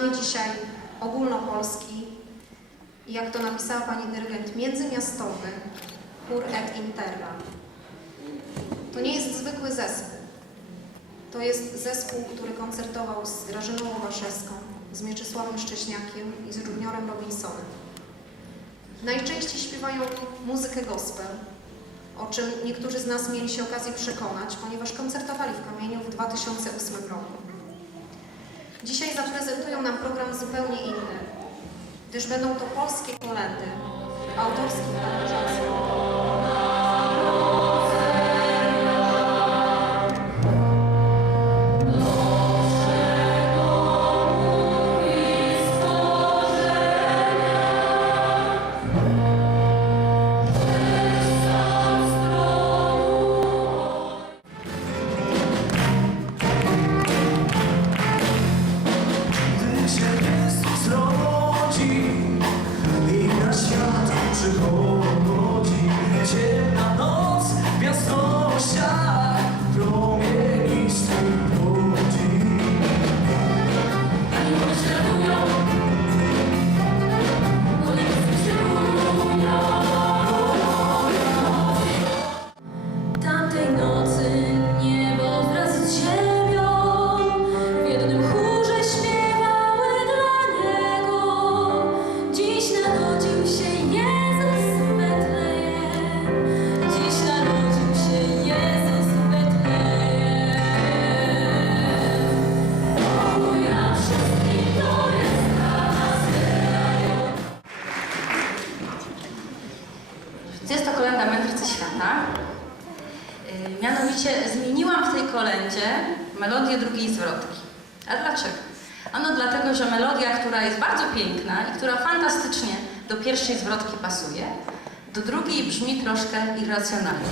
Nami dzisiaj ogólnopolski jak to napisała pani dyrygent, międzymiastowy chór et interna. To nie jest zwykły zespół. To jest zespół, który koncertował z Grażyną Łowaszewską, z Mieczysławem Szcześniakiem i z Juniorem Robinsonem. Najczęściej śpiewają muzykę gospel, o czym niektórzy z nas mieli się okazję przekonać, ponieważ koncertowali w Kamieniu w 2008 roku. Dzisiaj zaprezentują nam program zupełnie inny, gdyż będą to polskie kolendy autorskich aranżacjach. Kolenda Mędrcy Świata. Yy, Mianowicie zmieniłam w tej kolendzie melodię drugiej zwrotki. A dlaczego? Ano dlatego, że melodia, która jest bardzo piękna i która fantastycznie do pierwszej zwrotki pasuje, do drugiej brzmi troszkę irracjonalnie.